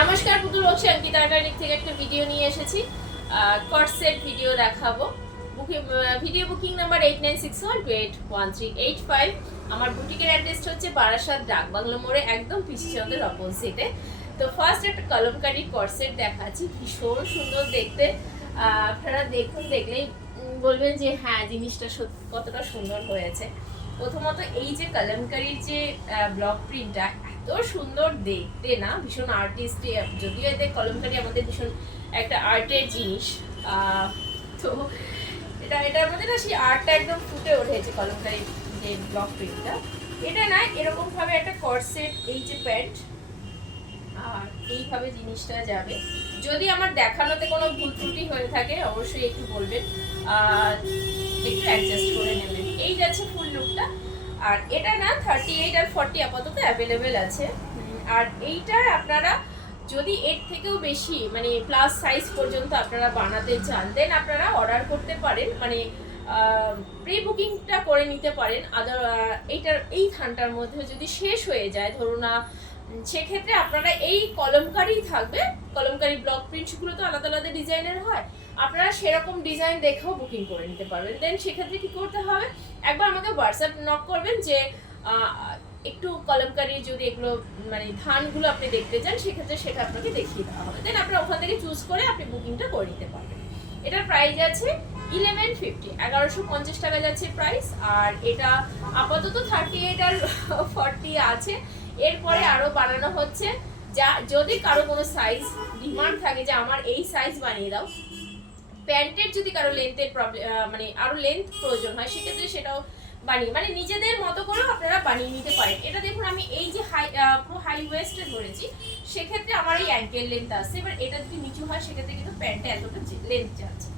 নমস্কার পুতুল বক্সি অঙ্কিতা আর্টানিক থেকে একটা ভিডিও নিয়ে এসেছি। কর্সেট ভিডিও দেখাবো। Video booking number 8961281385। আমার বুটিকের অ্যাড্রেসটা হচ্ছে বারাসাত ডাকবাংলো মোড়ে, একদম পিসিচন্দ্রের অপোজিটে। তো ফার্স্ট একটা কলমকারি কর্সেট দেখাচ্ছি, ভীষণ সুন্দর দেখতে। আপনারা দেখুন, দেখলেই বলবেন যে হ্যাঁ জিনিসটা কতটা সুন্দর হয়েছে। প্রথমত এই যে কলমকারির যে ব্লক প্রিন্টটা এত সুন্দর দেখতে না, ভীষণ আর্টিস্ট। যদিও এতে কলমকারি আমাদের ভীষণ একটা আর্টের জিনিস, তো এটার মধ্যে না সেই আর্টটা একদম ফুটে উঠেছে কলমকারির যে ব্লক প্রিন্টটা। এটা না এরকম ভাবে একটা কর্সেট, এই যে প্যান্ট, আর এইভাবে জিনিসটা যাবে। যদি আমার দেখানোতে কোনো ভুল ত্রুটি হয়ে থাকে অবশ্যই একটু বলবেন, একটু অ্যাডজাস্ট করে নেবেন। এই যাচ্ছে ফুল লুকটা। আর এটা না 38 আর 40 আপাতত অ্যাভেলেবেল আছে। আর এইটা আপনারা যদি এর থেকেও বেশি মানে প্লাস সাইজ পর্যন্ত আপনারা বানাতে চান, দেন আপনারা অর্ডার করতে পারেন, মানে প্রি বুকিংটা করে নিতে পারেন। এই থানটার মধ্যে যদি শেষ হয়ে যায় ধরুন না, সেক্ষেত্রে আপনারা এই কলমকারি থাকবে। কলমকারি ব্লক প্রিন্টগুলো তো আলাদা আলাদা ডিজাইনের হয়, আপনারা সেরকম ডিজাইন দেখেও বুকিং করে নিতে পারবেন। দেন সেক্ষেত্রে কি করতে হবে, একবার আমাকে হোয়াটসঅ্যাপ নক করবেন যে একটু কলমকারি যদি এগুলো মানে ধানগুলো আপনি দেখতে চান, সেক্ষেত্রে সেটা আপনাকে দেখিয়ে দেওয়া হবে। দেন আপনারা ওখান থেকে চুজ করে আপনি বুকিংটা করে নিতে পারবেন। এটার প্রাইস আছে 1150, 1150 টাকা যাচ্ছে প্রাইস। আর এটা আপাতত 38 আর 40 আছে, এরপরে আরো বানানো হচ্ছে। যা যদি কারো কোনো সাইজ ডিমান্ড থাকে যে আমার এই সাইজ বানিয়ে দাও, প্যান্টের যদি কারো লেন্থের প্রবলেম মানে আরো লেন্থ প্রয়োজন হয়, সেক্ষেত্রে সেটাও বানিয়ে মানে নিজেদের মতো করে আপনারা বানিয়ে নিতে পারেন। এটা দেখুন, আমি এই যে পুরো হাই ওয়েস্টে ধরেছি, সেক্ষেত্রে আমার এই অ্যাঙ্কেল লেন্থ আসছে। এবার এটা যদি নিচু হয় সেক্ষেত্রে কিন্তু প্যান্টটা এতটা লেন্থ যাচ্ছে।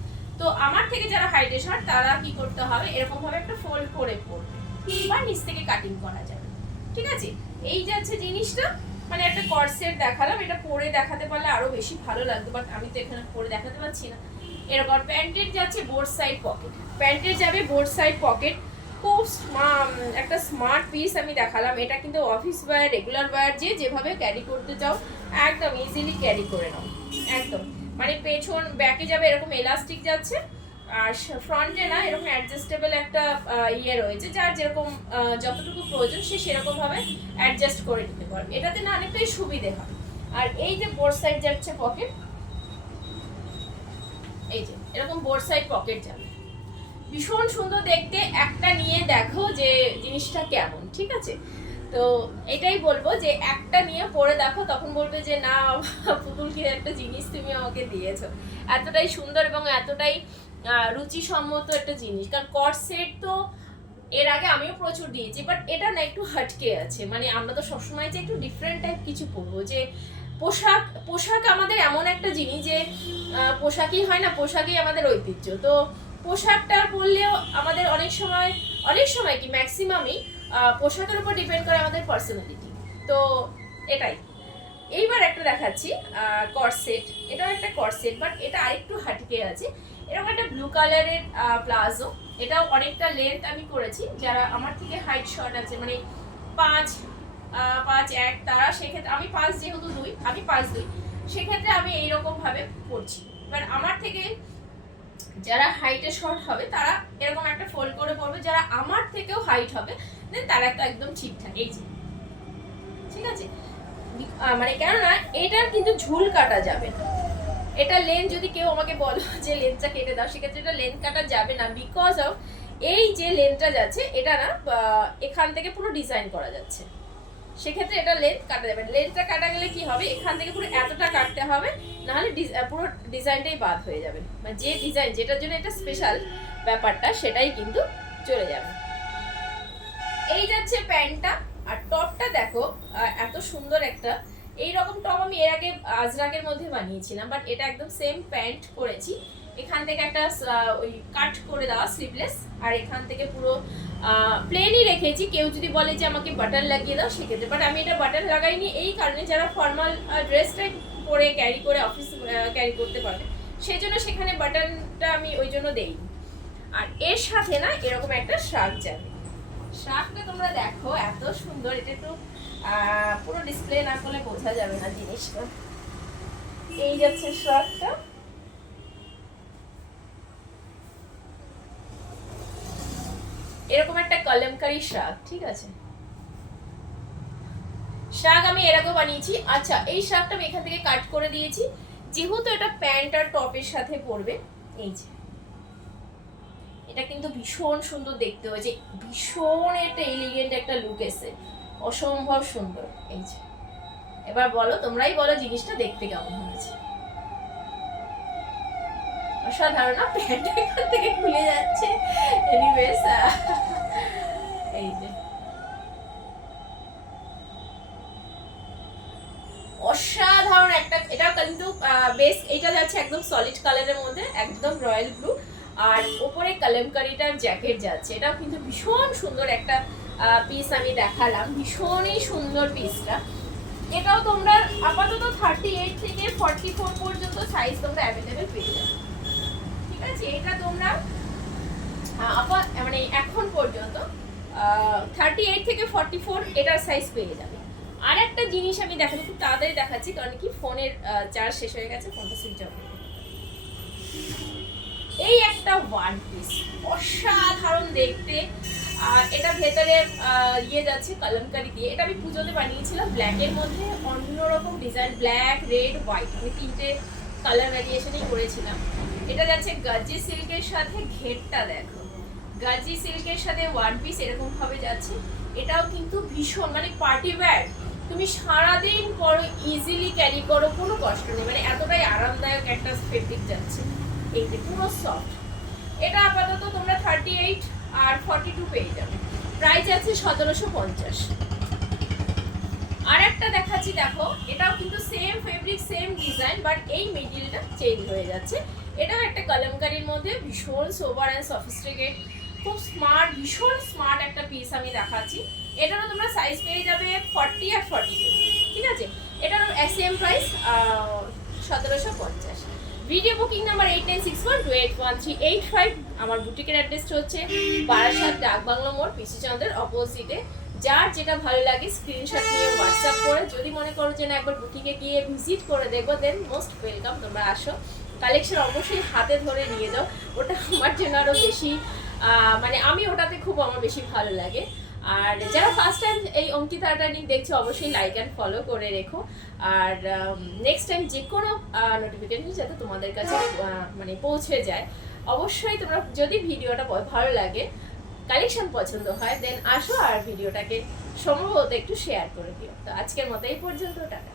তো আমার থেকে যারা হাইটে শর্ট, তারা কি করতে হবে, এরকম ভাবে একটা ফোল্ড করে পরবে বা নিচ থেকে কাটিং করা যাবে। ঠিক আছে, এই যাচ্ছে জিনিসটা। মানে একটা কর্সেট দেখালাম, এটা পরে দেখাতে পারলে আরো বেশি ভালো লাগতো, বাট আমি তো এখানে পরে দেখাতে পারছি না। এরকম প্যান্টের যাচ্ছে বোর্ড সাইড পকেট, প্যান্টের যাবে বোর্ড সাইড পকেট। খুব একটা স্মার্ট পিস আমি দেখালাম। এটা কিন্তু অফিস ওয়্যার, রেগুলার ওয়্যার, যে যেভাবে ক্যারি করতে চাও একদম ইজিলি ক্যারি করে নাও। একদম মানে পেছন ব্যাকে যাবে এরকম এলাস্টিক যাচ্ছে, আর ফ্রন্টে না এরকম অ্যাডজাস্টেবল একটা ইয়ে রয়েছে, যার যেরকম যতটুকু প্রয়োজন সে সেরকম ভাবে অ্যাডজাস্ট করে নিতে পারবে। এটাতে না অনেকটাই সুবিধে হয়। আর এই যে বোর্ড সাইড যাচ্ছে পকেট, এই যে এরকম বোর্ড সাইড পকেট যাবে, ভীষণ সুন্দর দেখতে। একটা নিয়ে দেখো যে জিনিসটা কেমন, ঠিক আছে? তো এটাই বলবো যে একটা নিয়ে পরে দেখো, তখন বলবে যে না পুতুল কি একটা জিনিস তুমি আমাকে দিয়েছো। এতটাই সুন্দর এবং এতটাই রুচিসম্মত একটা জিনিস। কারণ কর্সেট তো এর আগে আমিও প্রচুর দিয়েছি, বাট এটা না একটু হাটকে আছে। মানে আমরা তো সবসময় যে একটু ডিফারেন্ট টাইপ কিছু পরবো, যে পোশাক আমাদের এমন একটা জিনিস যে পোশাকই হয় না, পোশাকই আমাদের ঐতিহ্য। তো পোশাকটা পরলেও আমাদের অনেক সময় কি ম্যাক্সিমামই পোশাকের উপর ডিপেন্ড করে আমাদের পার্সোনালিটি। তো এটাই। এইবার একটা দেখাচ্ছি কর্সেট। এটাও একটা কর্সেট, বাট এটা আরেকটু হাটকে আছে। এরকম একটা ব্লু কালারের প্লাজো, এটাও অনেকটা লেন্থ আমি করেছি। যারা আমার থেকে হাইট শর্ট আছে, মানে 5'1", তারা সেক্ষেত্রে, আমি 5 যেহেতু 2, আমি 5'2", সেক্ষেত্রে আমি এইরকম ভাবে পরছি। এবার আমার থেকে যারা হাইটে শর্ট হবে তারা এরকম একটা ফোল্ড করে পরবে, যারা আমার থেকেও হাইট হবে দেন তারা একটা একদম ঠিকঠাক, এই যে ঠিক আছে। মানে কেননা এটার কিন্তু ঝুল কাটা যাবে না। এটা লেন্থ যদি কেউ আমাকে বলো যে লেন্থটা কেটে দাও, সেক্ষেত্রে এটা লেন্থ কাটা যাবে না, বিকজ অফ এই যে লেন্থটা যাচ্ছে এটা না এখান থেকে পুরো ডিজাইন করা যাচ্ছে, সেক্ষেত্রে এটা লেন্থ কাটা যাবে। লেন্থটা কাটা গেলে কি হবে, এখান থেকে পুরো এতটা কাটতে হবে, নাহলে পুরো ডিজাইনটাই বাদ হয়ে যাবে। মানে যে ডিজাইন যেটার জন্য এটা স্পেশাল ব্যাপারটা, সেটাই কিন্তু চলে যাবে। এই যাচ্ছে প্যান্টটা। আর টপটা দেখো, এত সুন্দর একটা এইরকম টপ আমি এর আগে আজরাকের মধ্যে বানিয়েছিলাম, বাট এটা একদম সেম প্যান্ট করেছি। এখান থেকে একটা ওই কাট করে দেওয়া স্লিভলেস, আর এখান থেকে পুরো প্লেনই রেখেছি। কেউ যদি বলে যে আমাকে বাটন লাগিয়ে দাও, সেক্ষেত্রে, বাট আমি এটা বাটন লাগাইনি এই কারণে, যারা ফর্মাল ড্রেসটা পরে ক্যারি করে অফিস ক্যারি করতে পারবে, সেই জন্য সেখানে বাটনটা আমি ওই জন্য দেইনি। আর এর সাথে না এরকম একটা শার্ট যাবে। শার্টটা তোমরা দেখো এত সুন্দর, এটা একটু পুরো ডিসপ্লে না করলে বোঝা যাবে না জিনিসটা। এই যাচ্ছে শার্টটা, এরকম একটা কলমকারি শার্ট, ঠিক আছে। শার্ট আমি এরকম বানিয়েছি। আচ্ছা, এই শার্টটা আমি এখান থেকে কাট করে দিয়েছি, যেহেতু এটা প্যান্ট আর টপের সাথে পরবে। এই যে এটা কিন্তু ভীষণ সুন্দর দেখতে হয়েছে, ভীষণ একটা এলিগেন্ট একটা লুক এসে, অসম্ভব সুন্দর। এই যে এবার বলো, তোমরাই বলো জিনিসটা দেখতে কেমন হয়েছে। অসাধারণ না? প্যান্ট এখান থেকে খুলে যাচ্ছে। এনিওয়েজ, এই যে অসাধারণ একটা, এটা কিন্তু বেস, এটা যাচ্ছে একদম সলিড কালারের মধ্যে, একদম রয়্যাল ব্লু, আর উপরে কলমকারিটার জ্যাকেট যাচ্ছে। এটাও কিন্তু ভীষণ সুন্দর একটা পিস আমি দেখালাম, ভীষণই সুন্দর পিসটা। এটাও তোমরা আপাতত 38 থেকে 44 পর্যন্ত সাইজ তোমরা অ্যাভেলেবেল পেয়ে যাবে, ঠিক আছে। এটা তোমরা মানে এখন পর্যন্ত 38 থেকে 44 এটার সাইজ পেয়ে যাবে। আর একটা জিনিস আমি দেখাবো, খুব তাড়াতাড়ি দেখাচ্ছি, কারণ কি ফোনের চার্জ শেষ হয়ে গেছে, ফোনটা সুইচ অফ। এই একটা ওয়ান পিস, অসাধারণ দেখতে। আর এটা ভেতরে ইয়ে যাচ্ছে কলমকারি দিয়ে। এটা আমি পুজোতে বানিয়েছিলাম ব্ল্যাকের মধ্যে, অন্যরকম ডিজাইন, ব্ল্যাক, রেড, হোয়াইট, আমি 3টে কালার ভ্যারিয়েশনই করেছিলাম। এটা যাচ্ছে গাজি সিল্কের সাথে, ঘেরটা দেখো, গাজি সিল্কের সাথে ওয়ান পিস এরকম ভাবে যাচ্ছে। এটাও কিন্তু ভীষণ মানে পার্টি ওয়্যার, তুমি সারাদিন পরো, ইজিলি ক্যারি করো, কোনো কষ্ট নেই, মানে এতটাই আরামদায়ক একটা ফেব্রিক যাচ্ছে। এই যে পুরো সফট। এটা আপাতত তোমরা 38 আর 42 পেয়ে যাবে, প্রাইস আছে 1750। আর একটা দেখাচ্ছি, দেখো, এটাও কিন্তু same fabric, same design, but এই মিডিলটা চেঞ্জ হয়ে যাচ্ছে। এটাও একটা কলমকারির মধ্যে, ভীষণ সোবার অ্যান্ড সফিস্টিকেট, খুব স্মার্ট, ভীষণ স্মার্ট একটা পিস আমি দেখাচ্ছি। এটারও তোমরা সাইজ পেয়ে যাবে 40 আর 42, ঠিক আছে। এটারও same price 1750। Video booking number 8961281385। আমার বুটিকের অ্যাড্রেসটা হচ্ছে বারাসাত ডাকবাংলো মোড়, পিসি চন্দ্রের অপোজিটে। যার যেটা ভালো লাগে স্ক্রিনশট নিয়ে হোয়াটসঅ্যাপ করে, যদি মনে করো যে না একবার বুটিকে গিয়ে ভিজিট করে দেখবো, দেন মোস্ট ওয়েলকাম, তোমরা আসো। কালেকশন অবশ্যই হাতে ধরে নিয়ে যাও, ওটা আমার জন্য আরও বেশি মানে আমি ওটাতে খুব আমার বেশি ভালো লাগে। আর যারা ফার্স্ট টাইম এই অঙ্কিতা আর্টার্নিং দেখছো, অবশ্যই লাইক অ্যান্ড ফলো করে রেখো। আর নেক্সট টাইম যে কোনো নোটিফিকেশন যাতে তোমাদের কাছে মানে পৌঁছে যায়। অবশ্যই তোমরা যদি ভিডিওটা ভালো লাগে, কালেকশন পছন্দ হয়, দেন আসো আর ভিডিওটাকে সম্ভবত একটু শেয়ার করে দিও। তো আজকের মতো এই পর্যন্ত, টাটা।